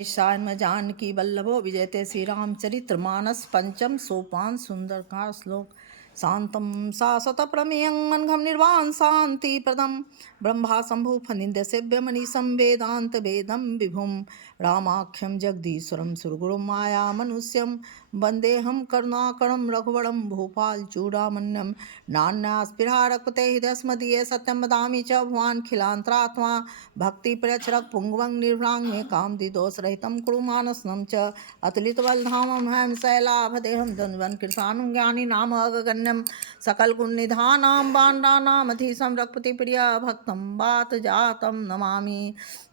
श्याम जानकी वल्लभो विजयते श्री रामचरित्र मानस पंचम सोपान सुंदर का श्लोक शांतम शाश्वत प्रमेयं मनघम निर्वाण शांति प्रदम ब्रह्मा शंभु फनिंद सेव्य मनीषम वेदांत वेदम विभुम रामाख्यम जगदीश्वरम सुरगुरु माया मनुष्यम वंदेहम करुणाकरम रघुवरम भूपाल चूड़ामन्यम नान्यास्पृहा रक्ते हृदयस्मदीये सत्यम वदामि च भुवान् खिलान्तरात्मा भक्ति प्रचरक पुंगवं निर्भ्रांग में काम दोष रहितम कुरु मानसनम च अतुलित बलधामम हम शैलाभदेहम धनुवन कृष्णानुं ज्ञानी नाम अगगण्यम सकल गुण निधानाम बांडानाम अधीशम रघुपति प्रिय भक्तम बात जातम नमामि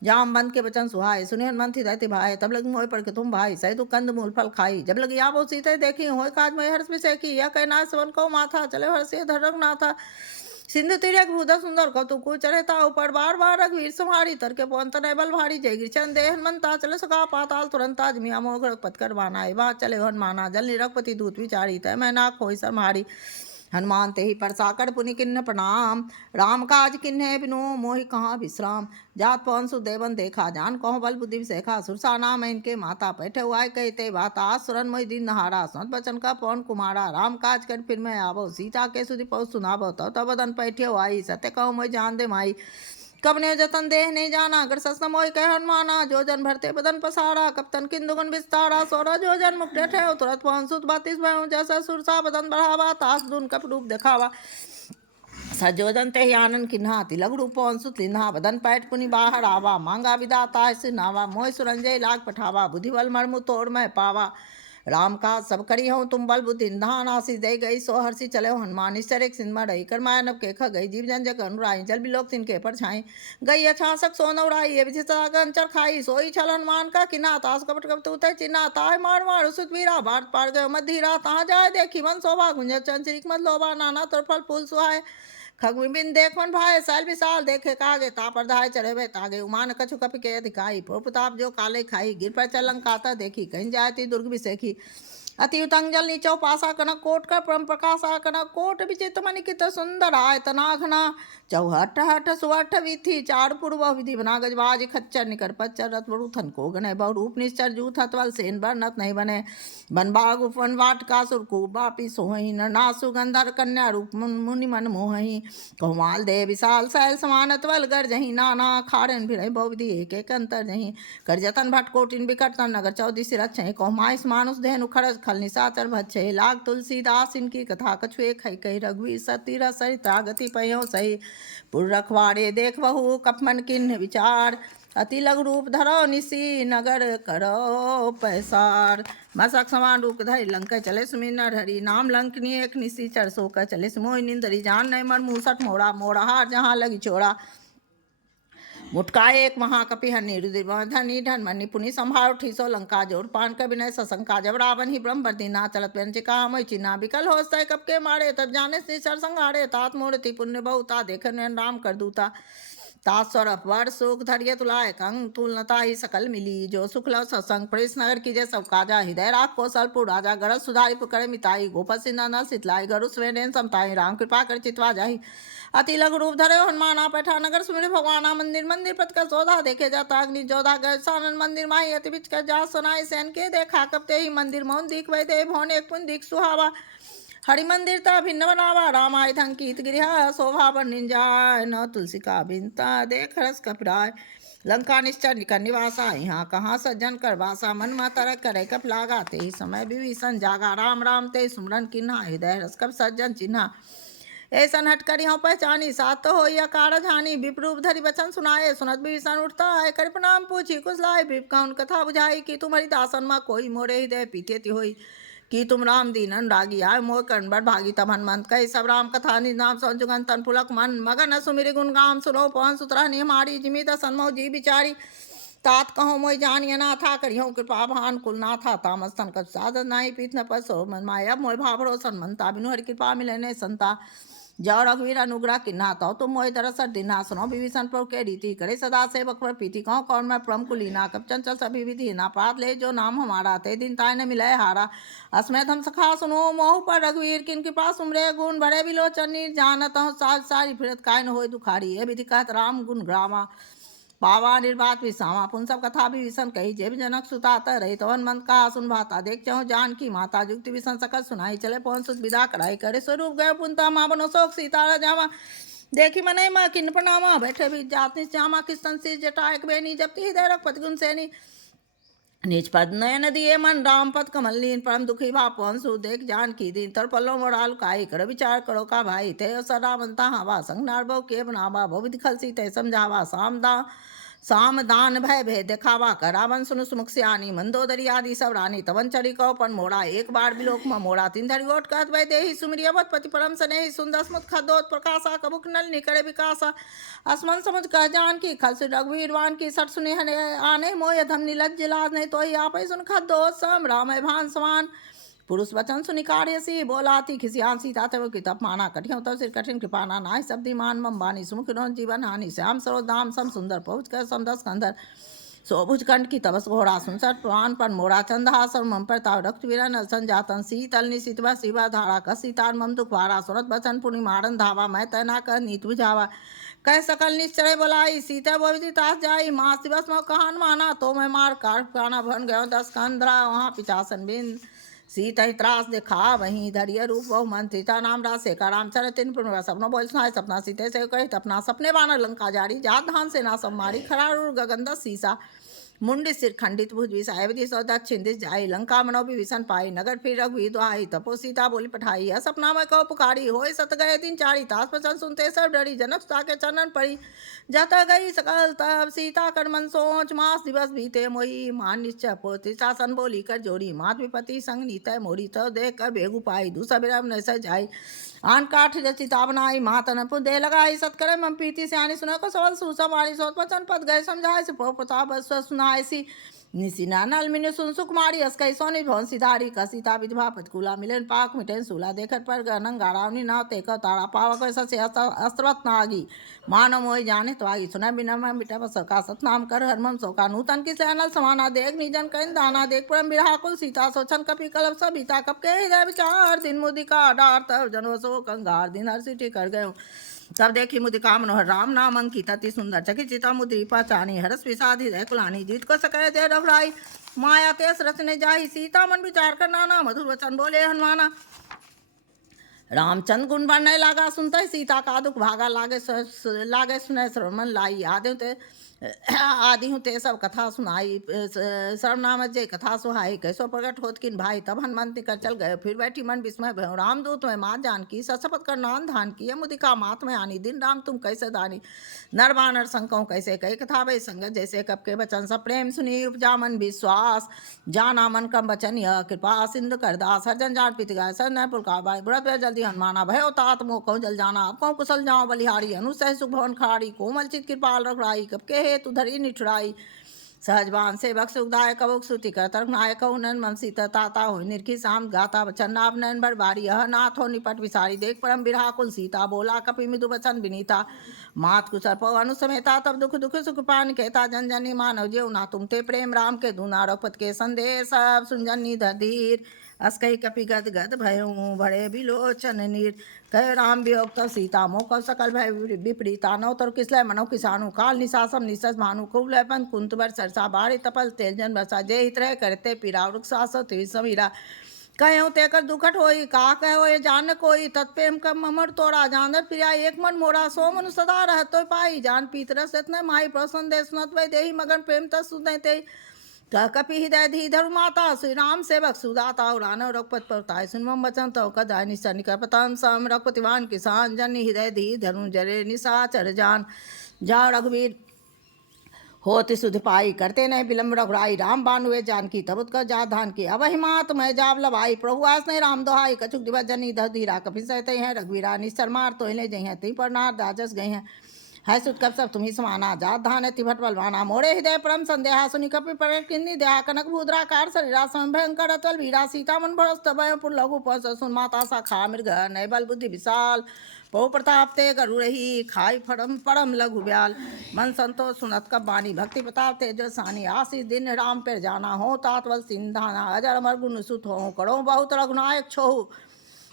जामवंत के वचन सुहाय सुने हनुमंत हिदयति भाई तब लगी मोह पर तुम भाई सही दु कंद मूल फल खाई जब लगी आवो सीते देखी होय काज में हर्ष विषय की यह कहना सवन को माथा चले हर्षे धर रघुनाथा सिंधु तीरक भूधा सुंदर कौतुक चढ़ता ऊपर बार बार रघुवीर संहारी तरके पवन तनय बल भारी जय गिरचन दे हनुमंता चले सका पाताल तुरंत आजमिया मोह पथकर बाना बा चले हनुमाना जल निरखपति दूत विचारी तय मैं नाक होई सरमारी हनुमान ते ही परसाकर पुनि किन्न प्रणाम राम काज किन्हे बिनु मोहि कहाँ विश्राम जात पवन सुदेवन देखा जान कहो बल बुद्धि सेखा सुरसा नाम इनके माता बैठे हुआ कहते बाता सुरन मोहि दिन नहारा संत बचन का पवन कुमारा राम काज कर फिर मैं आवो सीता के सुधि पहुँच सुनाबो तब बदन बैठे आई सत्य कहो मोहि जान दे माई कब ने जतन देह नहीं जाना अगर सस्ता मोहि कह हनुमाना जो जन भरते बदन पसारा कब तन किन दुगुन विस्तारा सोरा जो जन मुक्त ठे तुरंत पवन सुत 32 भयों जैसा सुरसा बदन बढ़ावा तास दुन कप रूप दिखावा सजोजन ते आनंद किन्हा तिलक रूप पवन सुत लिन्हा बदन पैठ पुनि बाहर आवा मांगा विदाता ऐसे नावा मोह सुरंजय लाग पठावा बुद्धि बल मर्मु तोड़ मैं पावा राम का सब करी हूँ तुम बल बुद्धि धान आशीष दे गई सो हर्षि चले हो हनुमान निश्चर एक सिंह रही कर माया नब के ख गई जीव जन जग अनुराई जल बिलोक तिनके पर छाई गई अछासक सो नौराई ये विचित्र खाई सोई छल हनुमान का किना तास कपट कपट उतर चिन्हा ताय मार मार सुत वीरा भाट पार गयो मधीरा तहाँ जाए देखी मन शोभा गुंजर चंचरिक मत लोभा नाना तरफल फूल सुहाय खग बिन देखवन भाई साल विशाल देखे कागे तापर धाय चढ़े तागे उमान कछु कपि के अधिकाई प्रताप जो काले खाई गिर पर चलंकाता देखी कहीं जाती दुर्ग विसेखी अति उतंग जल नीचो पासा कनक कोट कर परम प्रकाशा कनक कोट विचित्र मणिकित सुंदर आय तनाघना चौहठ हठ सुअठ विधि चार पूर्व विधि बना गजबाज खच्चर निकर पच्चर रथ बड़ू थन को गने बहुरूप निश्चर जूथ हतवल सेन बर नत नहीं बने बन बाग उपवन वाट का सुरकू बापी सोहई नासु गंधर कन्या रूप मुनि मन मोहई कहुमाल दे विशाल सैल समान अतवल गर जही नाना खारन भिड़ई बहुविधि एक एक अंतर जही कर जतन भट कोटिन बिकट नगर चौदी सिरत छई कहुमाइस मानुष देहन उखड़ खल निशाचर भच्छे लाग तुलसीदास इनकी कथा कछु एक है कही रघुवीर सतीरा सरिता गति पयो सही पुर रखवाड़े देख बहु कपमन किन्ह विचार अति लघु रूप धरो निसी नगर करो पैसार मसक समान रूप धरि लंका चले सुमिनर हरि नाम लंकनी एक निसी चर सोकर चले सुमोहि निंदरी जान नहीं मर मूसठ मोड़ा मोड़ा हार जहाँ लगी छोड़ा मुटकाए एक महाकपि हनि रुधिरधनि धन मनि पुनि संभार ठीसो लंका जोर पान का विनय सशंका जब रावण ही ब्रह्म बर्दीना चलत व्यंचिका मई चिन्हा विकल होस्तय कब के मारे तब जाने से सर संहारे तात मूर्ति पुण्य बहुता देखन राम कर दूता तास्वर अपवर सुख धैर्य तुलाय कंग तुलनता ही सकल मिली जो सुख लव सत्संग प्रेस नगर की जय सब काजा हृदय राग कौशलपुर राजा गरज सुधारी पुकर मिताई गोपल सिन्हा नल सितलाई गरु स्वेन समताई राम कृपा कर चितवा जाही अति लघु रूप धरे हनुमाना पैठा नगर सुमिर भगवाना मंदिर मंदिर पथ का सौधा देखे जाता अग्नि जोधा गए सानन मंदिर माही अति बिच कर जा सुनाई सैन के देखा कपते ही मंदिर मौन दिख वै दे भवन एक पुन दिख सुहावा हरि मंदिर ता भिन्न बनावा रामाय धंकित गृह शोभा पर निंजाय न तुलसी का बिनता देख रस कपराय लंका निश्चर निकर निवासा यहाँ कहाँ सज्जन कर वासा मन मातर करे कप लागा ते ही समय विभीषण जागा राम राम ते सुमरन किन्हा हृदय रस कप सज्जन चिन्हा ऐसन हट कर यहाँ पहचानी सात तो हो या कारज हानि विप्रूप धरि वचन सुनाए सुनत विभीषण उठता है कर प्रणाम पूछी कुछ लाए विप कौन कथा बुझाई कि तुम्हारी दासन माँ कोई मोरे हृदय पीते होई कि तुम राम दीन अनुरागी आय मोह कर्ण बड़ भागी तब हनुमंत कही सब राम कथा निनाम संजुगन तन पुलक मन मगन सुमिर गुण गाम सुनो पवन सुतरा निहमारी जिमी दसन्मो जी बिचारी तात कहो मोय जानिय ना था करियो कृपा भान कुल ना था तामस तन कछ साधन नाही पीत न पसो मन माया मोय भाव भरोसन मनता बिनु हरि कृपा मिले ने संता जौ रघुवीर अनुग्रह किन्हा तो तुम मोहि दरसर दिन्हा सुनो विभीषण प्रभु के रीति करे सदा सेवक पर प्रीति कहो कौन मैं प्रम कुलीना कब चंचल सभी विधि ना पात ले जो नाम हमारा ते दिन ताय न मिले हारा अस्मैत हम सखा सुनो मोह पर रघुवीर किन कृपा सुमरे गुण भरे बिलोचनी जानत हूँ साज सारी फिरत काय न होय दुखारी ये विधि कहत राम गुण ग्रामा पावा निर्वात विसामा पुंसव कथा विभीषण कही जेब जनक सुतात रही तवन मंत का सुन भाता देख चहो जान की माता जुक्ति विषण सकल सुनाई चले पवन सुत विदा कराई करे स्वरूप गए पुंता माँ बनो शोक सीता जावा देखी मने माँ किन प्रणामा बैठे भी जात श्यामा किस्तन सी जटा एक बेनी जबकि हृदय रघुपति गुण सेनी निज पद नयन दिए मन राम पद कमल लीन परम दुखी भापवन सु देख जान की दीन तर पल्लो मोड़ाल काई कर विचार करो का भाई थे सदा बनता हवा संग नारबो के बनावा भो विधि खलसी ते समझावा साम दान भय भेद देखावा करावन सुनु सुमुख सियानी मंदोदरी आदि सब रानी तवन चरी कहो पन मोड़ा एक बार बिलोक में मोड़ा तीन धरी ओट कहत वै देहि सुमरी अवत पति परम सनेहि सुंदर स्मुत खदोत प्रकाशा कबुक नल निकड़े विकासा असमन समझ कह जान की खल से रघुवीरवान की सट सुने हने आने मोय धम निलज लाज नहीं तो ही आप सुन खदोत सम राम भान समान पुरुष वचन सुनिकार्यसी बोलाती खिसियान सीता तब की तप माना कठिन तब सिर कठिन कृपाना नाय शब्दी मान मम बानी सुमुख रोन जीवन हानि श्याम सरो दाम सम सुंदर पहुँच कर समदस कंधर सोभुज कंठ की तपस घोड़ा सुनसर प्राण पर मोड़ा चंदहासर मम पर ताव रक्त वीरन संजातन शीतल निशितवा शिवा धारा कसीतार मम दुख भारा सुरत बचन पुनि मारन धावा मैं तना कर नीत बुझावा कह सकल निश्चय बोलाई सीता बोविति तास जाई मास दिवस में कहान माना तो मैं मार कार प्राणा भन गयो 10 कंधरा वहाँ पिचासन बिंद सीता ही त्रास देखा वहीं धरिय रूप बहु मन सीता नाम राज से का राम चर तीन पुनः सपनों बोल सुनाए सपना सीते से कहे अपना सपने बानर लंका जारी जात धान से ना सब मारी खरारूर गगनदस सीसा मुंडी सिर खंडित भुज विषाय विधि सौ दक्षिण दिश जाई लंका मनो भी विषण पाई नगर फिर रघुवी दुहाई तपो सीता बोली पठाई यह सपना में कहो पुकारी होए सत गए दिन चारी तास पचन सुनते सब डरी जनक सुता के चरणन पड़ी जाता गई सकल तब सीता कर मन सोच मास दिवस बीते मोई मान निश्चय पोती शासन बोली कर जोड़ी मात विपति संग नीतय मोरी तो देख कर बेगु पाई दूसरा बिरम न सह जाई आन काठ जचिता बनाई मातन पुन दे लगाई सत्करे मम प्रीति से आनी सुना को सवल सूसा मारी सोत पचन पद गए समझाए से प्रताप सुनाए सी निशिना नल मिने सुन सुकुमारी अस्कई सोनी भवन सिधारी कसीता विधवा पतकुला मिलन पाक मिटेन सूला देखत पर गनंग गाड़ावनी नाव तेक तारा पावक ससे अस्त्रवत नागी मानो मोय जाने तो आगी सुना बिना में बिटा बस का सतनाम कर हरमम सोका नूतन की सैनल समाना देख निजन कइन दाना देख परम बिरहाकुल सीता सोचन कपि कलप सबिता कप के हृदय विचार दिन मुदिका डार तब जनव सो कंगार दिन हर सिटी कर गयो तब देखी मुदिका मनोहर राम नाम अंकित अति सुंदर चकित चिता मुद्री पहचानी हरस विषाद हृदय कुलानी जीत को सकै दे रघुराई माया तेस रचने जाही सीता मन विचार कर नाना मधुर वचन बोले हनुमाना रामचंद्र गुण बढ़ने लागा सुनते सीता का दुख भागा लागे सुने श्रवण लाई आदि हूँ ते सब कथा सुनाई सर्वनाम जय कथा सुहाई कैसो प्रकट होत किन भाई तब हनुमंत निकल चल गए फिर बैठी मन विस्मय भयो रामदूत में माँ जानकी सशपथ कर नान धान की मुदिका मात में आनी दिन राम तुम कैसे दानी नर बानर संकों कैसे कई कथा भई संगत जैसे कब के बचन सब प्रेम सुनी उपजा मन विश्वास जाना मन कम बचन यह कृपा सिंधु करदास हर जन जान पित गाय सर न पुलका बाई बुढ़त जल्दी हनुमाना भयो तात मोह कहूँ जल जाना अब कहूँ कुशल जाओ बलिहारी अनुसह सुख भवन खाड़ी कोमल चित कृपाल रघुराई कब के हेतु धरी निठुराई सहजबान से बक्स उदाय कबुक सुति कर तर्क नायक नन मन सीता ताता हो निर्खी साम गाता बचन नाभ नयन बर बारी यह नाथ हो निपट विसारी देख परम बिरहाकुल सीता बोला कपि मृदु बचन विनीता मात कुशल पव अनुसमेता तब दुख दुख सुख पान कहता जन जनी मानव जेव ना तुम ते प्रेम राम के दूना रघुपत के संदेश सब सुनजनी धीर अस्कई कपि गद गद भयऊ भरे बिलोचन नीर कह राम वियोग तब सीता मोह सकल भय विपरीता नौ तर किसलय मनो किसानु काल निशासम निशस भानु कुबलय पंत कुंतबर सरसा बारी तपल तेल जन बसा जय हित रह करते पीरा वृक्षास समीरा कहूँ तेकर दुखट होई का कहो ये जान कोई तत्प्रेम कम ममर तोड़ा जानर प्रिया एक मन मोड़ा सो मनु सदा रहतो पाई जान पीतरस इतने माही प्रसन्न दे सुनत वै देही मगन प्रेम तस सुनते ते कपि हृदय धी धर्म माता श्री राम सेवक सुदाता उड़ानो रघुपत परताय सुनमम बचन तो कदाय निशा निकपतन सम रघुपतिवान किसान जन हृदय धी धर्म जरे निशाचर जान जा रघुवीर होति सुध पाई करते नहीं विलम्ब रघुराई राम बानुए जानकी तब उत्कर जा धान की अब हिमात मैं जाव लवाई प्रभुआस नहीं राम दोहाई कछुक दिवस जनी धीरा कपि सहते हैं रघुवीरा निश्चर मार तो हिले जई हैं ती पर नार दाजस गई हैं है सुत कब सब तुम्ही समाना जात धान तिभट बलवाना मोरे हृदय परम संदेहा सुनि कपि प्रकट किन्नी देहा कनक भूद्राकार शरीरा सम भयंकर अतल वीरा सीता मन भरस्त भय पुर लघु पस सुन माता सा खा मृग नय बल बुद्धि विशाल बहु प्रताप ते गरु रही खाई फड़म परम लघु ब्याल मन संतोष सुनत कब बानी भक्ति प्रताप ते जो सानी आशीष दिन राम पर जाना हो तातवल सिंधाना अजर अमर गुण सुत हो करो बहुत रघुनायक छोहु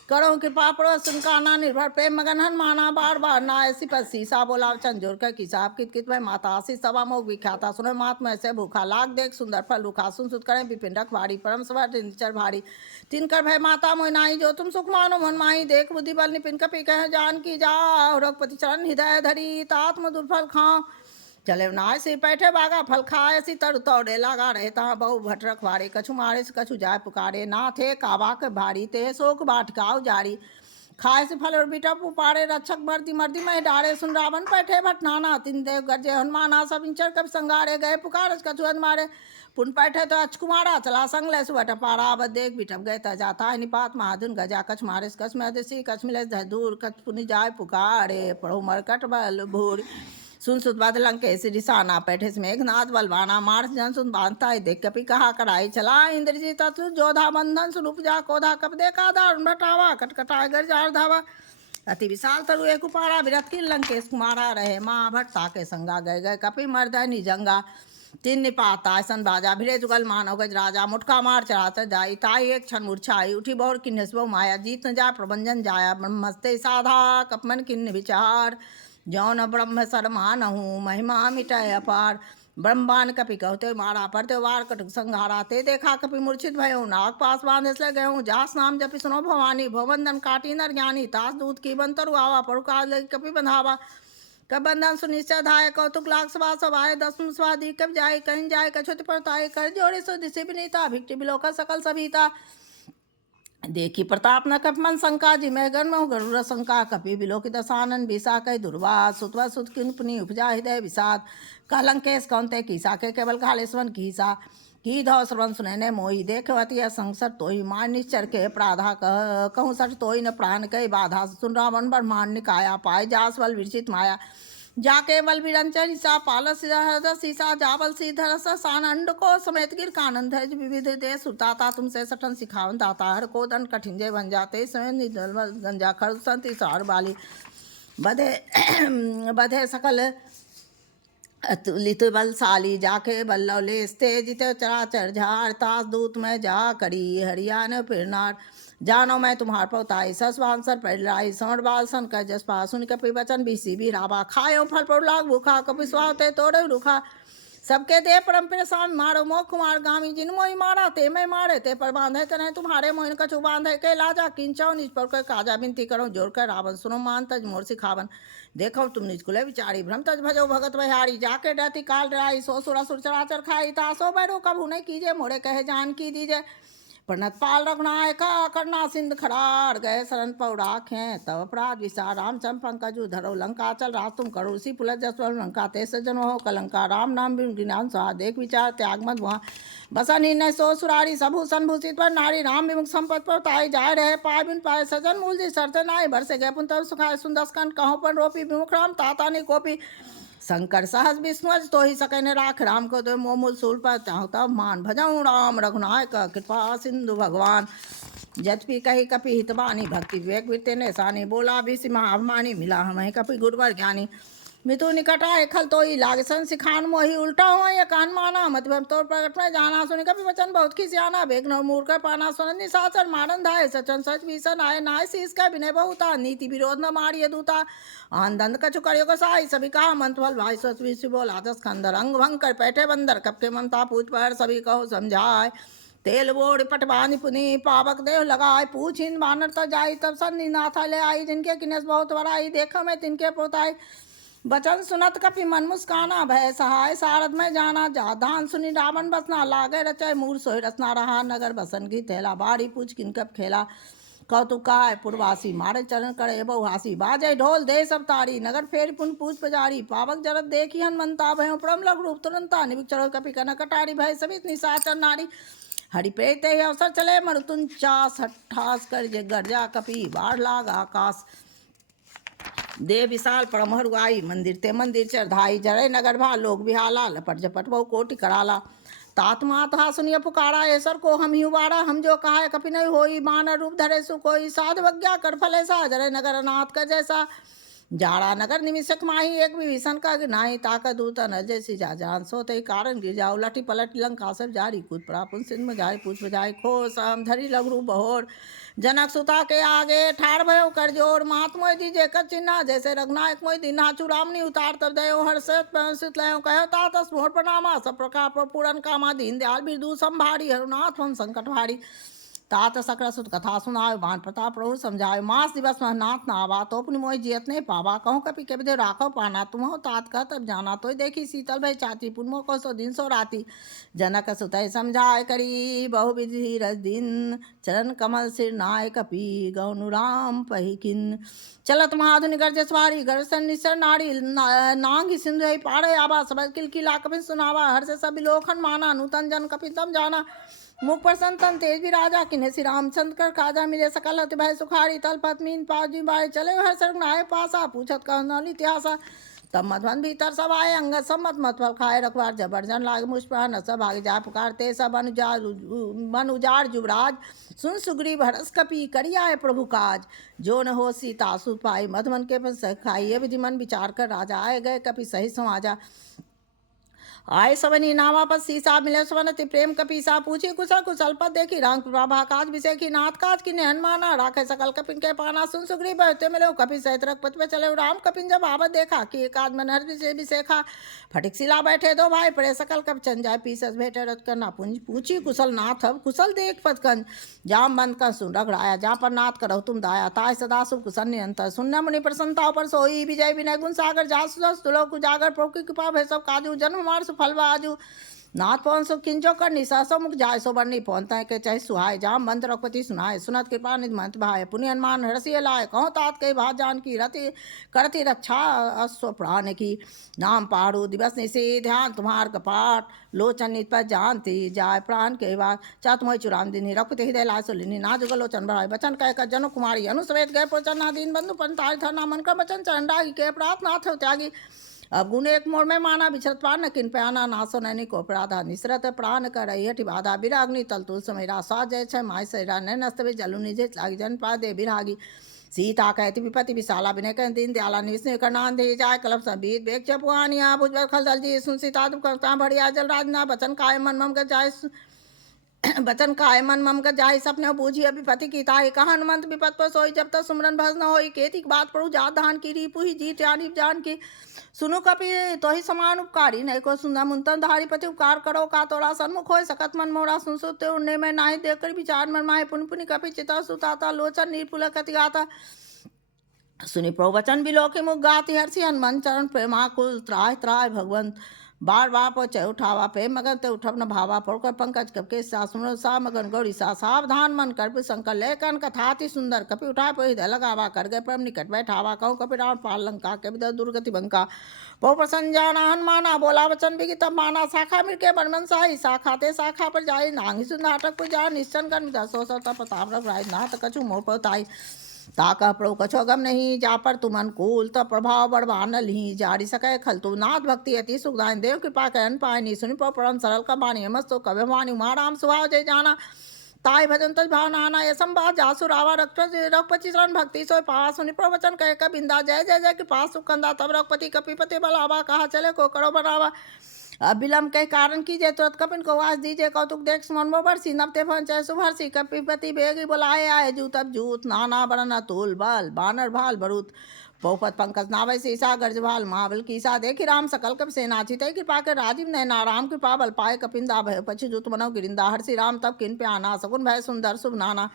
करो कृपा परो सुनकाना निर्भर प्रेम मगन हनुमाना बार बार ना ऐसी पर सीसा बोला वचन जोर कर किसाब कित भाई माता आशीष सभा मोग विख्याता सुनो महात्मा ऐसे भूखा लाख देख सुंदर फल रुखा सुन सुत करें विपिन रख भारी परम सभा निचर भारी तीन कर भय माता मोह नाई जो तुम सुख मानो मन माही देख बुद्धि बल निपिन कपि कह जान की जाओ रघुपति चरण हृदय धरी तात मधुर फल खाओ चले नाय से बैठे बागा फल खाए सी तर तौड़े लगा रहता बहु भट रखवारे कछु मारे से कछु जाय पुकारे ना थे काबा के भारी ते शोक बाट काउ जारी खाए से फल और बीटा पुपारे रक्षक मर्दी मर्दी मह डारे सुन रावण बैठे भट नाना तीन देव गरजे हनुमाना सब इंचर कब संगारे गए पुकार कछु मारे पुन बैठे तो अचकुमारा चला संग ले सुबट पारा अब देख बिटप गए त जाता है निपात महाधुन गजा कछ मारे कछ में देसी कछ मिले दूर कछ पुनि जाय पुकारे पढ़ो मरकट बल भूर सुन सुत बात लंकेश रिसाना पैठे से मेघनाथ बलवाना मार्स जन सुन बांधता है देख कपि कहा कराई चला इंद्रजीत अतुल जोधा बंधन सुन उपजा कोधा कप देखा दारुण भटावा कटकटा गर जार धावा अति विशाल तरु एक उपारा विरत की लंकेश कुमारा रहे माँ भट्टा के संगा गए गए कपि मर्दनी जंगा तीन निपाता सन बाजा भिड़े जुगल मानव गज राजा मुटका मार चढ़ाते जाई ताई एक क्षण मूर्छाई उठी बहुर किन्नस बहु माया जीत न जा प्रबंजन जाया ब्रह्मस्ते साधा कपमन किन्न विचार जौन ब्रह्म शर्मा नहूँ महिमा मिटाए अपार ब्रह्मांड कपि कहते मारा पड़ते वार कटुक संघारा ते देखा कपि मूर्छित भयो नाग पास बांधे से गयो जास नाम जपि सुनो भवानी भवंदन काटी नर ज्ञानी तास दूत की बंतरु आवा परुका कपि बंधावा कब बंधन सुनिश्चय धाय कौतुक लाख सभा सभाए दसम स्वादी कब जाए कहीं जाए कछुत परताए कर जोड़े सो दिशे विनीता भिक्ति बिलोका सकल सभीता देखी प्रताप न कप मन शंका जी मैं गण गरुड़ शंका कपि बिलोकी दसानन विषा कह दुर्वा सुतवा सुत किन्पुनि उपजा हृदय विषाद कलंकेश कौनते कीसा के केवल कालेश्वन कीसा की धौ श्रवण सुनैने मोही देखवती असंसर तोहि मान निश्चर के प्राधा कहूँ सठ तोहि न प्राण कह बाधा सुन रावण ब्रह्मांड निकाया पाए जास बल विरचित माया जाके बल विरंचन सा पालस सीसा जाबल सीधर सान अंड को समेत गिर कानंद है विविध देश उताता तुमसे सठन सिखावन दाता हर को दंड कठिन जय बन जाते स्वयं गंजा खड़ संति सार बाली बधे बधे सकल अतुलित बलशाली जाके बल्लौले तेजित चराचर झार तास दूत में जा करी हरियाण फिरनार जानो मैं तुम्हार पौताई ससवांसर पैलाई सौर बाल सन कर जसपा सुन कपि वचन बीसी भी राबा खायो फल पर लाग भूखा कपि स्वाते तोड़े रुखा सबके दे परम परेशान मारो मोह कुमार गामी जिन मोहि मारा ते मैं मारे ते पर बांधे तने तुम्हारे मोहन कछु बांधे के लाजा किंचौ निज पर कर काजा बिनती करो जोर कर रावण सुनो मान तज मोर सिखावन देखो तुम निज कुले विचारी भ्रम तज भजो भगत बहारी जाके डरती काल डराई सो सुर असुर चराचर खाई तासो बैरो कभू नहीं कीजिए मोड़े कहे जान की दीजिए प्रणत पाल रघुनायका करना सिंध खड़ार गए शरण पौराखें तब अपराध विचार रामचंद्र पंकजु धरो लंका चल राज तुम करो उसी पुलत जसवल लंका ते सजन हो कलंका राम नाम ज्ञान सहा देख विचार त्याग मत वहाँ बसा निर्णय सो सुरारी सबू संभूषित पर नारी राम विमुख संपत पर ताई जाए रहे पाए बिन पाए सजन मूल जी सरते नाय भरसे गए पुन तब सुखाए सुंदस कंठ कहो पर रोपी विमुख राम ताता ने कोपी शंकर सहज विष्णु तो ही सकने राख राम को दो मोमूल सूल पर चाहू तब मान भजऊ राम रघुनायक कृपा सिंधु भगवान जतपी कही कपि हितवानी भक्ति विवेक वृत्ति ने सानी बोला भी महामानी मिला हमें कपि गुरुवर ज्ञानी मितु निकट आए खल तो ही लाग सन सिखान मोही उल्टा हुआ ये कान माना मत तोर प्रकट में जाना सुनी कपि वचन बहुत खिसियाना बेग न मूर कर पाना सुन निशाचर मारन धाय सचन सच भीषण आए नाय शीस का विनय बहुता नीति विरोध न मारिय दूता आनंद कछु करियो को साई सभी का मंत्र फल भाई सच विश्व बोल आदस खंदर अंग भंग कर पैठे बंदर कप के ममता पूछ पर सभी कहो समझाए तेल बोड़ पटवानी पुनी पावक देव लगाए पूछिन बानर त जाई तब सन्नी नाथा ले आई जिनके किनेस बहुत बड़ाई देखा मैं तिनके पोताई बचन सुनत कपि मन मुस्काना भय सहाय सारद में जाना जाधान सुनी रावण बसना लागे रचय मूर सोय रचना रहा नगर बसन की थैला बाड़ी पूछ किन कप खेला कौतुक काय पुरवासी मारे चरण करे बहुहासी बाजे ढोल दे सब तारी नगर फेर पुन पूछ पजारी पावक जरत देखी हनुमंता भयो प्रम लघु रूप तुरंता निविक चढ़ो कपि कन कटारी भय सबित निशाचर नारी हरि प्रेते अवसर चले मरुतुन चास हठास कर जे गर्जा कपि बाढ़ लाग आकाश देव विशाल परमहरुआई मंदिर ते मंदिर चरधाई जरे नगर भा लोग बिहाला लपट जपट बहु कोटि कराला तात माता सुनिय पुकारा ऐसर को हम ही उबारा हम जो कहा कपि नहीं होई मान रूप धरे सु कोई साध वज्ञा कर फल ऐसा जरे नगर नाथ का जैसा जाड़ा नगर निमिषक माही एक विभीषण का गिनाई ताकत दूता न जैसी जा जान सोते कारण गिर जाओ लटी पलट लंका सब जारी कूद पड़ा पुन सिंह में जाए पूछ बजाए खो सम धरी लघु बहोर जनक सुता के आगे ठाड़ भयो कर जोर मात मोय दीजे कर चिन्हा जैसे रघुनायक मोय दीना चुरामनी उतार तब दयो हर्षित पंसित लयो कहो तातस मोर प्रणामा सब प्रकार पूरन कामा दीन दयाल बिरदू संभारी हरुनाथ हम संकट भारी तात सकल सुत कथा सुनायो बाण प्रताप प्रभु समझायो मास दिवस मह नाथ ना आवा तो अपनी मोहि जियत नहीं पावा कहूँ कपि के विदे राखो पाना तुम हो तात कह तब जाना तो देखी शीतल भय चाती पुनमो को सो दिन सो राती जनक सुतय समझाय करी बहु विधि रस दिन चरण कमल सिर नाय कपि गौनु राम पहिकिन चलत महाधुनि गर्ज सवारी गरसन निसर नाड़ी नांगी सिंधु पाड़े आबा सब किलकिला कपि सुनावा हर्ष सब लोखन माना नूतन जन कपि समझाना मुख पर संतन तेज भी राजा किन्हे श्री रामचंद्र कर काजा मिले सकल अति भय सुखारी तल पत्मीन पाजी बाय चले हर सर्ग नाय पासा पूछत कहनाली इतिहासा तब मधुवन भीतर सब आए अंगद सम्मत मत फल खाए रखवार जबरजन लाग मुस्प्रान सब भाग जा पुकारते सब अनुजार जुबराज सुन सुग्रीव हरस कपि करिया है प्रभु काज जो न हो सीता सुत पाई मधुवन के पर खाई ये विधि मन विचार कर राजा आए गए कपि सही समाजा आय सवनी नामा पर सीसा मिले सवनति प्रेम कपीसा पूछी कुशल कुशल पद देखी राम प्रभा काज विषेखी नाथ काज की हनुमाना राखे सकल कपिन के पाना सुन सुग्रीव ते मिले कपि सहित रघुपति पे चले राम कपिन जब आवत देखा कि एक आद मन हर विषय विषेखा फटिक सिला बैठे दो भाई पड़े सकल कप चन जाय पीसस भेटे रथ करना पूछी कुशल नाथ अब कुशल देख पद कंज जाम बंद कर सुन रगड़ाया जा पर नाथ करो तुम दाया ताय सदा सुख कुशल निरंतर सुनना मुनि प्रसन्नता पर सोई विजय विनय गुण सागर जासु तुलोक उजागर प्रभु की कृपा भय सब काजू जन्म मार फल बाजू नाथ पवन सो किंजो कर निशासो मुख जाय सो बरनी पहुंचता है के चाहे सुहाय जाम बंद रघुपति सुनाए सुनत कृपा निधि मंत भाय पुण्य हनुमान हरसिय लाए कहो तात के भात जान की रति करती रक्षा अश्व प्राण की नाम पाड़ू दिवस निशी ध्यान तुम्हार कपाट लोचन नित पर जानती जाय प्राण के बाद चा तुम्हें चुराम दिन रघुपति हृदय लाय सोलिनी ना जुगल लोचन बढ़ाए बचन कह कर जनु कुमारी अनुसवेद गए प्रचन्ना दीन बंधु पंताय था ना मन कर बचन चरण डागी के प्रार्थना थे त्यागी अब गुण एक मोड़ में माना बिछरत प्राण किन प्याना नासो नैनी को अपराधा निसरत प्राण कर हठि बाधा बिराग्नि तल तुल समेरा स्वा जय छय माय सैरा नैन अस्तवे जलु निजे लागी जन पा दे बिरागी सीता कहती विपति विशाला विनय कह दीन दयाला निस्ने करनान दे जाय कलप सबीत बेग चपुआनिया भुजबल खल दल जी सुन सीता तुम करता बढ़िया जल राजना बचन काय मन मम कर जाय बचन काय मन मम कर जाहि सपने बूझी अभी पति की ताहि कहा हनुमंत विपत पर सोई जब तक सुमरन भस न होई केति बात पढ़ू जात धान की रीपु ही जीत जानी जान की सुनु कपि तो ही समान उपकारी नहीं को सुंदर मुंतन धारी पति उपकार करो का तोड़ा सन्मुख होय सकत मन मोरा सुन सुते उड़ने में नाही देखकर विचार मन माहे पुन पुनि कपि चिता सुताता लोचन निर्पुल कति गाता सुनि प्रवचन बिलोके मुख गाति हर्षि हनुमान चरण प्रेमाकुल त्राय त्राय भगवंत बार बार पहुँचे उठावा पे मगन ते उठब न भावा पड़कर पंकज कपके सा सुनो सा मगन गौरी सा सावधान मन कर शंकर लेखन कथाति सुंदर कपि उठाए पर हृदय लगावा कर गए परम निकट बैठावा कहूँ कपि रावण पाल लंका के विदर दुर्गति बंका बहु प्रसन्न जाना हनुमाना बोला वचन बिगी तब माना शाखा मिल के बनमन साही शाखा ते शाखा पर जाई नांगी सुंदर पर जा निश्चन कर सो सौ प्रताप रघ राय नाथ कछु मोर पताई ताका प्रभु कछो गम नहीं जा पर तुम अनुकूल तब प्रभाव बढ़वान ही जारी सके खल तू नाथ भक्ति अति सुखदान देव कृपा कहन पायनी सुनि परम सरल कबानी मस्तो कव्य वाणी उमा राम सुभाव जय जाना ताय भजन तज भावना ये संवाद जासु रावा रघुपति शरण भक्ति सोय पावा सुनि प्रवचन कह कर बिंदा जय जय जय कृपा सुखंदा तब रघुपति कपिपति बलावा कहा चले को करो बनावा अब विलम्ब के कारण कीजिए तुरंत कपिन को वास दीजिए कौतुक देख सुमन बरसी नवते फंचय सुभरसी कपिपति बेगी बुलाए आए जूत अब जूत नाना बरन अतुल बल बानर भाल बरूत बहुपत पंकज नावै सीसा गर्ज भाल महाबल कीसा देखी राम सकल कप सेना चितय कृपा कर राजीव नैना राम कृपा बल पाए कपिंदा भय पछी जूत मनव गिरिंदा हर्षि राम तब किन पे आना सगुन भय सुंदर शुभ नाना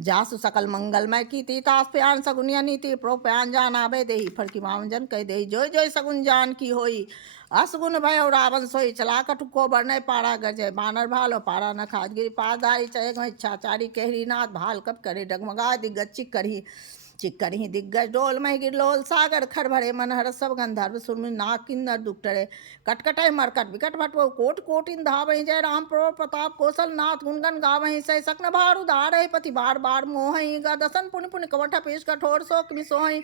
जासु सकल मंगलमय की तीतास प्यान सगुनिया नीति प्रो प्यान जान आवे देही फड़की मामजन कह देही जोय जोय सगुन जान की होई असगुन भय रावण सोई चला कटुको बरने पारा गजय बानर भालो पारा न खादगिरी पादारी चय इच्छाचारी कहरी नाथ भाल कप करे डगमगा दिग्गज चिक्करी दिग्गज डोल मह गिरलोल सागर खर भरे मन हर सब गंधर्व सुरमि नाग किन्नर दुखटरे कटकटय मरकट विकट भटवो कोट कोटिन धावहि जय राम प्रो प्रताप कौशल नाथ गुणगन गावहि सह सकन भार उधारहि पति बार बार मोहि दसन पुनि पुनि कवठ पेश कठोर शोक मिसोहि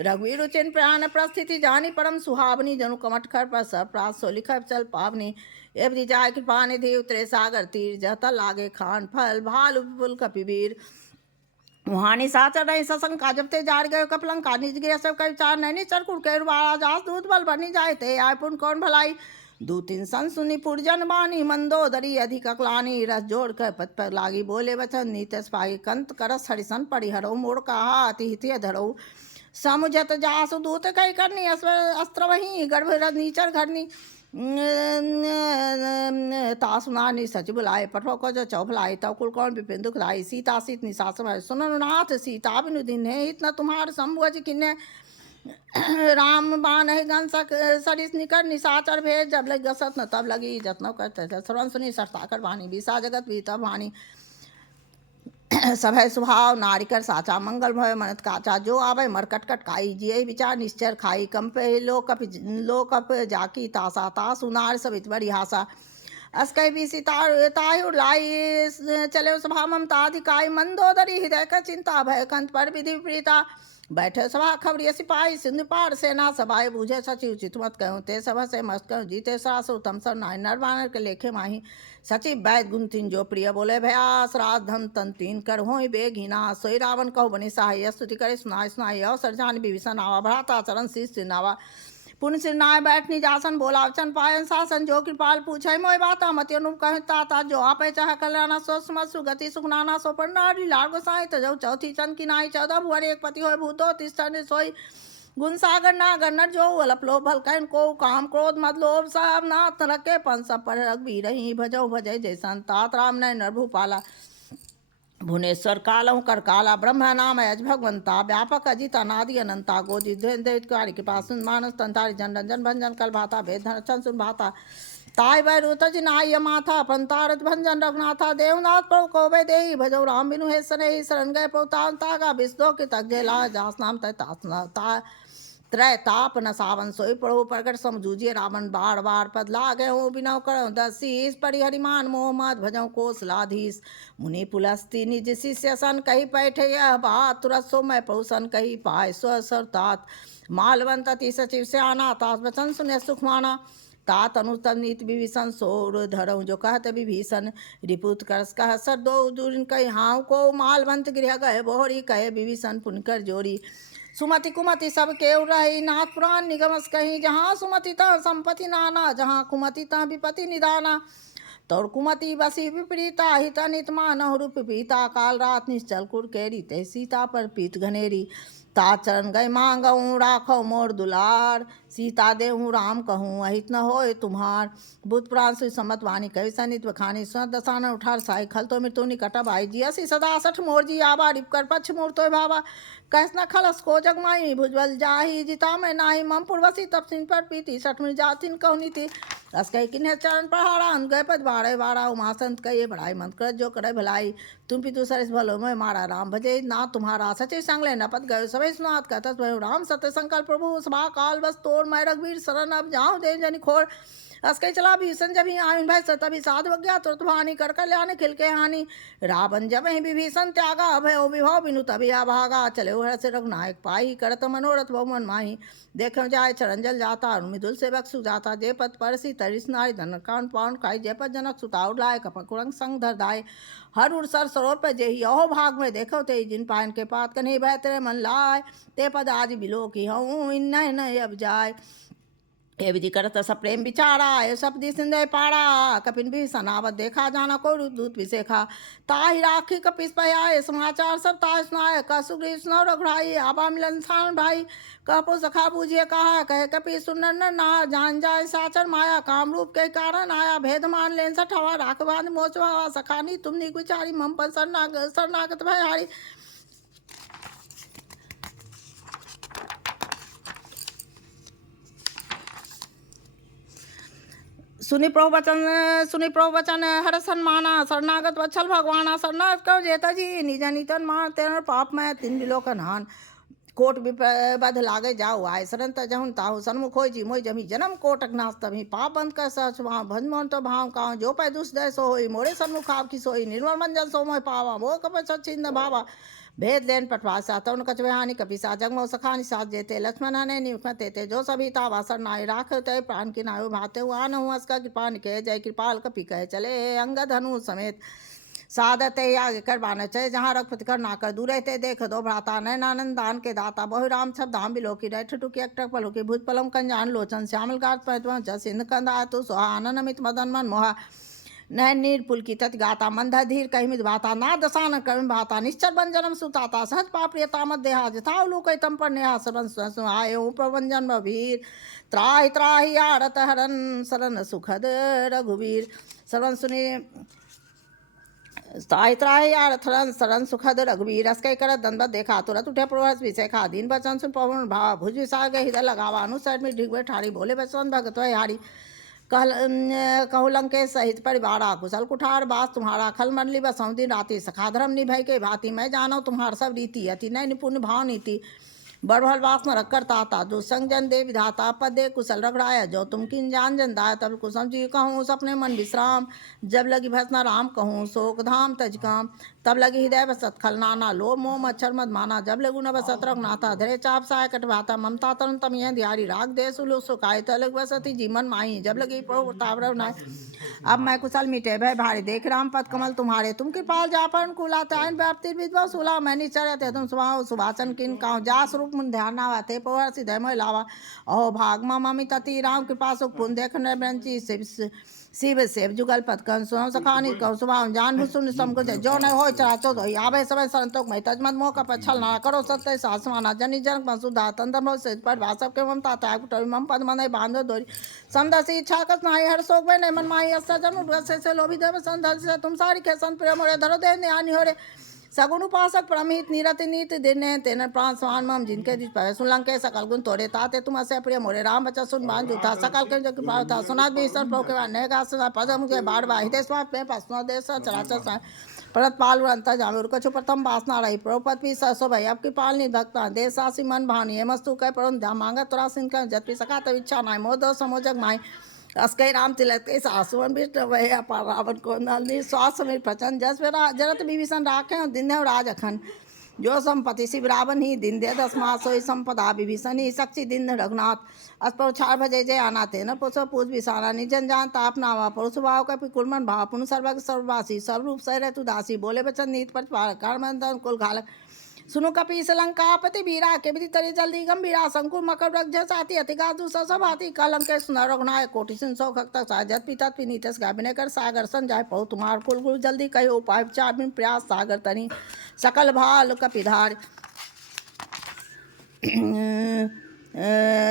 रघुवीर चिन प्राण प्रस्थिति जानी परम सुहावनी जनु कमठ खर पर सब प्रास सो लिख चल पावनी एवं जाय कृपा निधि उतरे सागर तीर जहतल लागे खान फल भाल उपल कपिवीर वहानी साचर रही सशंका जब ते जार गए कपलंका निज गिर सब कई चार नैनी चरकुट के बाड़ा जास दूत बल बनी जाए ते आय पुन कौन भलाई दू तीन सन सुनी पुरजन बानी मंदोदरी अधिक अकलानी रस जोड़ कर पत पर लागी बोले वचन नीतस पाई कंत करस हरिसन परिहरो मोड़ कहा अति हित धरो समुझत जासु दूत कई करनी अस्त्र वही गर्भ नीचर घरनी तासुनानी सच बुलाए पठो को जो चौफलाई तव कुल कौन विपिन दुख लाई सीता सीत निशास सुनो नाथ सीता बिनु दिन है इतना तुम्हार संभुज किन्ने राम बान है गन सरिस निकर निशाचर भेज जब लग गसत न तब लगी जतनो करते श्रवण सुनी सरता कर वाणी विसा जगत भी तब वाणी सभय स्वभाव नारिकर साचा मंगल भय मनत काचा जो आवे मरकट कट खाई जिये विचार निश्चर खाई कंपे लोकप जाकी तासा तास उनार सवित बड़ी हासा अस्कई भी सितार तायुर लाई चले सभा ममता अधिकाई मंदोदरी हृदय का चिंता भय कंत पर विधि प्रीता बैठे सभा खबरी सिपाही सिंधु पार सेना सभाए बूझे सचिव चितमत कहूँ ते सभा से मस्त कहूँ जीते सासु तम सर नाय नरवानर के लेखे माही सचिव वैद गुण तीन जो प्रिय बोले भयास राज धन तन तीन कर हो बेघीना सोई रावण कहो बनी सहाय स्तुति करे सुनाय सुनाय अवसर जान विभीषण आवा भ्राता चरण शीश नावा पुण्य सिरनाय बैठनी जासन बोला वचन पायन शासन जो कृपाल पूछे मोय बाता मति अनुप कहे ताता जो आपे चाह कल्याणा सो समत सुगति सुखनाना सो पर नारी लाल गोसाई तजौ चौथी चंद की नाई 14 भुवर एक पति होय भूतो तिष्ठन सोई गुण सागर नागर नर जो अलप लोभ भल कहन को काम क्रोध मद लोभ सब नाथ रखे पन सब पर रघुबीर रही भजौ भजय जैसन तात राम नय नर भूपाला भुवनेश्वर कालहु कर काला ब्रह्म नाम अज भगवंता व्यापक अजित अनादि अनंता गोदि दैत्य कृपा सुन मानस तंतारि जन रंजन भंजन कल भाता भेद धन चन सुन भाता ताय बैरुत जिनाय माथा पंतारत भंजन रघुनाथा देवनाथ प्रभु को वे देहि भजौ राम बिनु हे सने शरण गए पवतान तागा विष्णु के तक जेला जास नाम तय ता त्रय ताप न सावन सोई प्रभु प्रकट समझूजिए रावण बार बार पद लागे हो बिना करो दसीस परिहरिमान मोहम्मद भजौ कोसलाधीश मुनि पुलस्ती निज शिष्य सन कही बैठे यह बात तुरत सो मैं पहुसन कही पाए स्व सरतात मालवंत अति सचिव से आना तास वचन सुने सुखमाना तात अनुतम नीत विभीषण सोर धरऊ जो कहत विभीषण रिपुत करस कह सर दो दूर कही हाउ को मालवंत गृह गए बोहरी कहे विभीषण पुनकर जोरी सुमति कुमति सब केव रही नाथ पुराण निगमस कहीं जहाँ सुमति तह संपत्ति नाना जहाँ कुमति तह विपति निदाना तौर कुमति बसी विपरीता हित नित मानह रूप पीता काल रात निश्चल कुर केरी ते सीता पर पीत घनेरी ता चरण गए मांगऊँ राखो मोर दुलार सीता देहूँ राम कहूँ अहित न होए तुम्हार बुध पुराण से सम्मत वाणी कवि सनित बखानी स्व दसान उठार साई खल तो मृत्यु निकट भाई जियसी सदा सठ मोर जी आबा रिपकर पक्ष मूर तो भावा कैस न खलस को जगमाई भुजबल जाही जिता में नाही मम पुरवसी तब सिंह पर पीती सठ में जातिन कहनी थी रस कही किन्हे चरण प्रहारा अन गए पद बाड़े बाड़ा उमासंत कहिए बढ़ाई मंत कर जो करे भलाई तुम पितु सरस भलो में मारा राम भजे ना तुम्हारा सचे संगले न पद गए सभी सुनात कहत राम सत्य संकल्प प्रभु सभा काल बस तोड़ मैं रघुवीर शरण अब जाऊँ दे जनी खोर अस्कई चला भीषण जब ही आयुन भय तभी साधु गया तुरत भानी कर कल्याण खिल के हानि रावण जब ही विभीषण त्यागा अभय विभव बिनु तभी भागा चले हर से रघुनायक पाई करत मनोरथ बहुमन माही देखो जाय चरण जल जाता मृदुल से बक्सु जाता जय पद परसी तरिस नारी धन कान पाउन खाई जय पद जनक सुताउर लाय कपकुरंग संग धर दाय हर उर सर सरोर पर जेहि अहो भाग में देखो ते जिन पायन के पात कन्हे बह तेरे मन लाय ते पद आज बिलो की हूँ इन न अब जाय ये विधि करत सब प्रेम विचारा ये सब दिशा पाड़ा कपिन भी सनावत देखा जाना को दूत विशेखा ताहि राखी कपिस पयाए समाचार सब ताय सुनाए का सुग्रीव सुनो रघुराई आबा मिलन सान भाई कहपो सखा बूझिए कहा कहे कपि सुनर न ना जान जाए साचर माया काम रूप के कारण आया भेद मान लेन सठवा राखवान मोचवा सखानी तुमनी गुचारी मम पर शरणागत भय सुनि प्रवचन हर सन्माना शरणागत वत्सल भगवाना शरणागत कहो जेता जी निज नितन मान तेरह पाप में तीन बिलो का नान कोट बध लागे जाओ आय शरण तहुन ताहु सन्मुख हो जी मोय जमी जन्म कोटक नाश तभी पाप बंद कर सच वहाँ भजमोहन तो भाव काँ जो पै दुष्दय सो होई मोरे सन्मुख आप की सोई निर्मल मंजन सो मोय पावा वो कप सचिंद भावा भेद लेन पटवासा तवन कचवहानी कपिसा जगमो सखानी साथ जेते लक्ष्मण ने निखते ते जो सभी तावा नाय राखते प्राण की नायो भाते हुआ न हुआ उसका कृपा निके जय कृपाल कपि कहे चले अंगद हनु समेत सादत आगे कर बान चय जहाँ रघुपति कर ना कर दूर रहते देख दो भ्राता नयन आनंद दान के दाता बहु राम सब धाम बिलोकी रह ठुकी अकटक पलोकी भूत पलम कंजान लोचन श्यामल गात पैतवा जस इंद कंदा तु सुहा आनन अमित मदन मन मोहा नयन नीर पुलकित गाता मंदा धीर कहिमित भाता ना दसान कर्म भाता निश्चर बंजनम सुताता सहज पाप्रियता मत देहा जथा लोक तम पर नेहा सरन सुहायो प्रभंजन भीर त्राहि त्राहि आरत हरन सरन सुखद रघुवीर सरवन सुनि त्राहि आरत हरन सरन सुखद रघुवीर रस कई कर दंड देखा तुरंत उठे प्रहस विषय खा दीन बचन सुन पवन भाव भुज विसार गए हृदय लगावा अनुसर में ढिग ठारी बोले बचन भगत हारी कहु लंकेश सहित परिवारा कुशल कुठार बास तुम्हारा खल मंडली बसौं दिन राति सखा धर्म निभय के भांति मैं जानो तुम्हार सब रीति अति नय निपुण भाव नीति बड़भल वास न रख कर ताता जो संग जन दे विधाता पद दे कुशल रगड़ाया जो तुम किन जान जन दाय तब कुसम जी कहूँ सपने मन विश्राम जब लगी भसना राम कहूँ शोक धाम तज काम तब लगी हृदय बसत खल नाना लो मोह मच्छर मद माना जब लगु न बसत रघुनाथा धरे चाप साय कटवाता ममता तरन तम यह ध्यारी राग दे सुलो सुखाए तलग बसती जीवन माही जब लगी तावरव नाय अब मैं कुशल मिटे भय भारी देख राम पद कमल तुम्हारे तुम कृपाल जापन कुलातायन व्याप्ति विद्वा सुला मैं निचरते तुम सुभाव सुभाचन किन काहूँ जास रूप मुन ध्यान नावा थे पवर सिद्धय मोह लावा अहो भाग ममी तति राम कृपा सुख पुन देख नृंची शिव सेव जुगल पद कं सुनो सखानी कौ सुभाव जान भुसुन समको जो न हो चरा चो धोई आवे समय संतोष मैं तजमत मोह का पछल ना करो सत्य सासमाना जनि जनक मसुधा तंदम से पर भासव के ममता त्याग टोई मम पद मन बांधो दोरी समदसी इच्छा कस नाहि हर शोक भय नहीं मन माही अस्ता जन्म उद्गत से लोभी देव संधर से तुम सारी के संत प्रेम रे धरो देव न्यानी हो रे सगुण उपासक प्रमित नीरति नीत दिन तेन प्राण स्वान मम जिनके दिश पावे सुन लंके सकल गुण तोरे ताते तुम असे प्रिय मोरे राम बच्चा सुन मान जूथा सकल के जग पाव था सुनाद भी ईश्वर प्रभु के ने का सुना पद मुझे बाढ़ वाहिते स्वा पे पसनो देश चराचर सा परत पाल अंत जामे उर कछु प्रथम वासना रही प्रभुपत भी ससो भाई आपकी पालनी भक्ता देशासी मन भानी है मस्तु कह परम ध्यान मांगा तोरा सिन का जत भी सका तब इच्छा नाय मोद समोजक माई अस्कई राम तिलक के सासुवन भी वह अपार रावण को नलनी श्वास में प्रचंड जस जरत विभीषण राखे दिन है राज अखन जो संपत्ति शिव रावण ही दिन दे 10 मास सोई संपदा विभीषण ही सक्ति दिन रघुनाथ अस्पर छाड़ भजे जय आना थे न पुछ पूज विसारा निजन जान ताप नावा पुरुष भाव का कुलमन भाव पुन सर्वग सर्ववासी सर्वरूप सह तु दासी बोले बचन नीत पर कर्म कुल घालक सुनो कपीस लंकापति बीरा के विधि तरी जल्दी गंभीरा संकुल मकर रख साथी अतिगादु सभाती कलंके सुना रघुनाय कोटि सिंह सौ खक्त साजत पिता नीतस गाभिने कर सागर संजाय पहु तुम्हार कुल गुरु जल्दी कहो उपाय चार बिन प्रयास सागर तनी सकल भाल कपिधार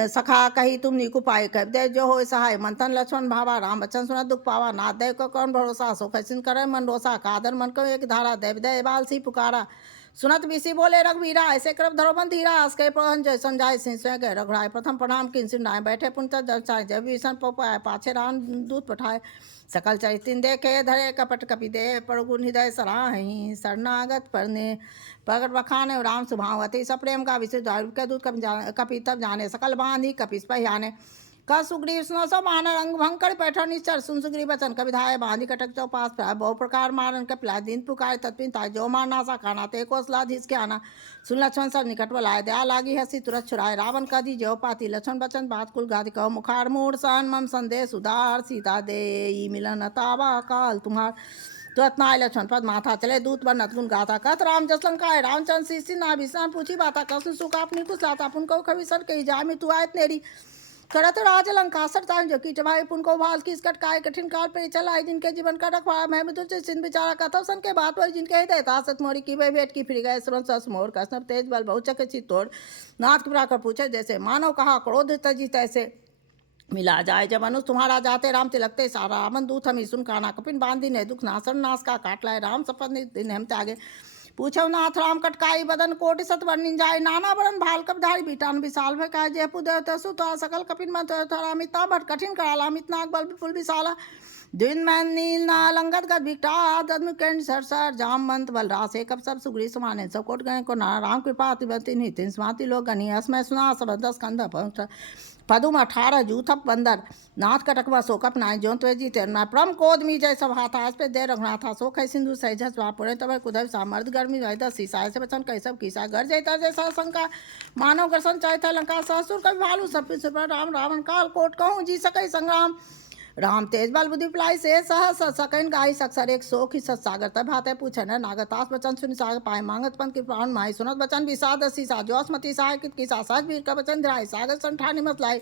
सखा कही तुम निकु पाए कह दे जो हो सहाय मंथन लक्ष्मण भावा राम बचन सुना दुख पावा नाथ देव को कौन भरोसा सो खसिन करे मन रोसा कादर मन को एक धारा देव दे बाल सी पुकारा सुनत बीसी बोले रघुवीरा ऐसे करब धरोबन धीरा अस्के पहन जय संजाय सिंह स्वयं गए रघुराय प्रथम प्रणाम किन सिंह नाय बैठे पुंत जब चाहे जब विषण पपाए पाछे राम दूत पठाए सकल चरितिन देखे धरे कपट कपि दे परगुण हृदय सराहि शरणागत परने प्रगट बखाने राम सुभावती सप्रेम का विशुद्ध के दूत कपि तब जाने सकल बांधी कपिस पहियाने का सुग्रीव सुनो सो मान रंग भंग कर बैठा निश्चर सुन सुग्रीव बचन कवि धाय बांधी कटक चौपास बहु प्रकार मारन कपिला दिन पुकार तत्पिन ताय जो मार नासा खाना ते कोसलाधीश के आना सुन लक्ष्मण सब निकट बुलाए दया लागी हसी तुरंत छुड़ाए रावण का दी जो पाती लक्ष्मण बचन बात कुल गादी कहो मुखार मूड सन मम संदेश उदार सीता दे मिलन तावा काल तुम्हार तुरंत नाय लक्ष्मण पद माथा चले दूत पर नतगुन गाथा कत राम जसलंकाय रामचंद्र सी ना विषान पूछी बाता कसु सुख अपनी कुछ लाता पुन को खविसन कही जा में तू आयत नेरी करत राज लंकासर तान जो की चबाई पुन को भाल की इसकट काय कठिन काल पर चला जिनके जीवन का रखवा मैं में तुझे सिंध बिचारा कथव सन के बात वही जिनके हृदय तासत मोरी की वे भेट की फिर गए सुरन सस मोर कसनब तेज बल बहुचक चित्तोड़ नाथ की कर पूछे जैसे मानव कहा क्रोध तजी तैसे मिला जाए जब अनुज तुम्हारा जाते राम तिलकते सारा रामन दूत हम सुन काना कपिन बांधी ने दुख नासन नाश का काट लाए राम सपन दिन हम त्यागे पूछो नाथ राम कटकाई बदन कोटि सत वर्णिन जाय नाना बरन भाल कप धारी बीटान विशाल भय काय जय पुदय तसु तो सकल कपिन मत थरा मिता भट कठिन कराला मितना बल विपुल विशाला दिन मैन नील ना लंगत गद बिकटा दद्म कैंड सर जाम मंत बल रासे कब सब सुग्री समाने सब कोट गए को ना राम कृपा अतिवति नितिन स्माति लोग गनी असमय सुना सब 10 कंधा पदुम 18 जूथप बंदर नाथ कटकवा सोकप नाय जो तो जीते ना प्रम कोद मी जय सब हाथ आस पे दे रघुनाथा सो कै सिंधु सहज वापुरे तब कुदव सामर्थ गर्मी वैदा सीसाय से बचन कै सब किसा घर जैता जैसा शंका मानव गर्सन चाहता लंका सहसुर कभी भालू सब पर राम रावण काल कोट कहूँ जी सकै संग्राम राम तेज बल बुद्धि पिलाई से सहस सकैन गाई सक्सर एक सो की सत सागर तब भाते पूछे न नागतास बचन सुनि सागर पाए मांगत पंत की प्राण माई सुनत बचन विषाद सा जोसमती सहाय कित की सास वीर का बचन ध्राय सागर संठानी मत लाई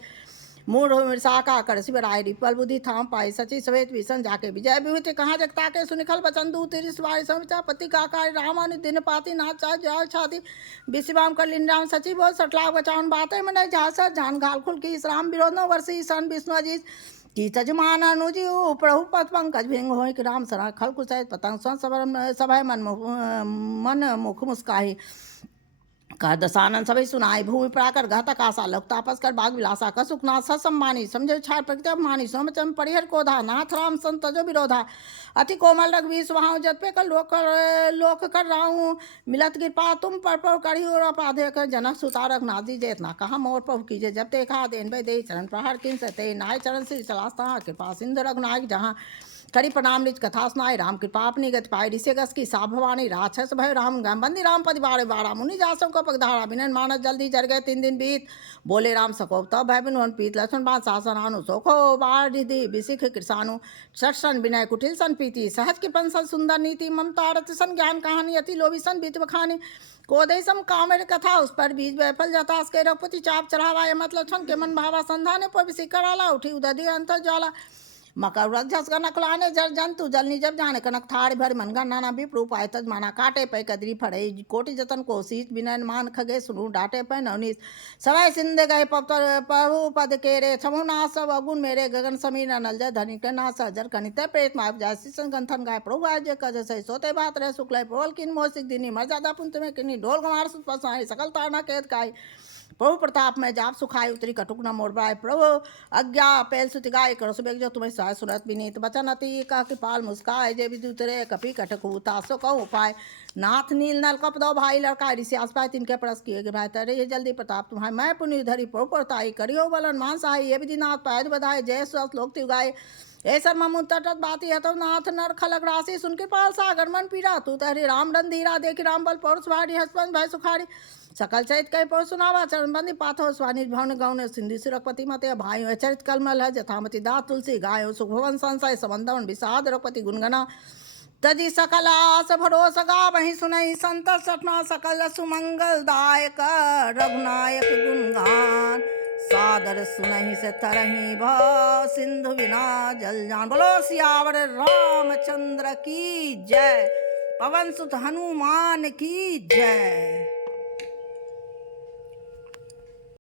मूढ़ साका कर शिवराय रिपल बुद्धि थाम पाई सची सवेत भीषण जाके विजय विभूति कहाँ जगता के सुनिखल बचन दू तिरिस वारी समिचा पति काका राम अनि दिन पाती नाथ चाह जय छाती विश्वाम कर लिन राम सची बोल सटला बचाउन बाते मन झासर जान घाल खुल की राम विरोध न वर्षी सन विष्णु अजीत की तजमान अनुजी प्रभु पद पंकज भिंग हो राम सरा खल कुचाय पतंग स्व सभय मन मुख मुस्काही का दसानंद सभी सुनाई भूमि प्राकर घातक आशा लोक तापस कर बाग विलासा का सुखनाथ ससम्मानी समझे छाय प्रकृति मानी सोमचम परिहर कोधा नाथ राम संत जो विरोधा अति कोमल रघुवी सुहाव जत पे कर लोक कर राहूं मिलत कृपा तुम पर करी और अपाधे कर जनक सुतारक नाजी जेतना कहा मोर प्रभु कीजे जब ते खा देन भाई दे चरण प्रहार किन सते नाय चरण श्री चलास्ता कृपा सिंधु रघुनायक जहाँ करी प्रणाम निज कथा सुनाई राम कृपा अपनी गति पाई ऋषि गस की सा भवानी राक्षस भय राम गम बंदी राम पद बारे बारा मुनि जासों को पगधारा बिनन मानस जल्दी जर गए 3 दिन बीत बोले राम सको तब भय बिन पीत लक्ष्मण बाण शासन आनु सोखो बाढ़ि बिसिख कृषाणु सक्षण विनय कुटिल सन प्रीति सहज कृपन सन सुंदर नीति ममता रत सन ज्ञान कहानी अति लोभी सन बीत बखानी कोदय सम कामेर कथा उस पर बीज बैफल जाता के रघुपति चाप चढ़ावा मत लक्षण के मन भावा संधाने पर विषि कराला उठी उदधि अंतर ज्वाला मकर रक्षस कनक लाने जर जंतु जलनी जब जाने कनक थाड़ भर मनगा नाना विप्रूप आय तज माना काटे पै कदरी फड़े कोटि जतन को सीत बिनन मान खगे सुनु डाटे पै नवनीत सवय सिंध गए प्रभु पद के रे छमुना सब अगुण मेरे गगन समीर नल जय धनी के ना सजर कनित प्रेत माप जाय सिसन गंथन गाय प्रभु आज कज सही सोते बात रहे शुक्ल प्रबल किन मोसिक दिनी मर्यादा पुंत में किन्नी ढोल गमार सुत पसाई सकल तारना केत काय प्रभु प्रताप में जाप सुखाई उतरी कटुक न मोड़ बाय प्रभु अज्ञा पैल सुति गाय करो सुबेग जो तुम्हें सह सुरत विनीत बचन अति का कृपाल मुस्काय जय विद्युतरे कपि कटक तासो कहूँ उपाय नाथ नील नल कप दो भाई लड़का ऋषि आस पाए तिनके परस किए गए भाई तरे ये जल्दी प्रताप तुम्हारे मैं पुण्य धरी प्रभु परताई करियो बलन मान सहाय ये विधि नाथ पैद बधाए जय स्वस्थ लोक तिगाए ऐसा ममुत तटत बाती हतो नाथ नर खलक राशि सुन के पाल सागर मन पीरा तू तहरी राम रंधीरा देख राम बल पौरुष भारी हसपन भय सुखारी सकल चैत कह पौ सुनावा चरण बंदी पाथो स्वानी भवन गौन सिंधु सुरपति मते भाई चरित कलमल है जथामति दा तुलसी गायो सुखभवन संशय संबंधवन विषाद रघुपति गुणगना तजी सकल आस भरोस गा वही सुनई संत सपना सकल सुमंगल दायक रघुनायक गुणगान सादर सुनहि से तरही भाव सिंधु बिना जल जान बोलो सियावर रामचंद्र की जय पवन सुत हनुमान की जय।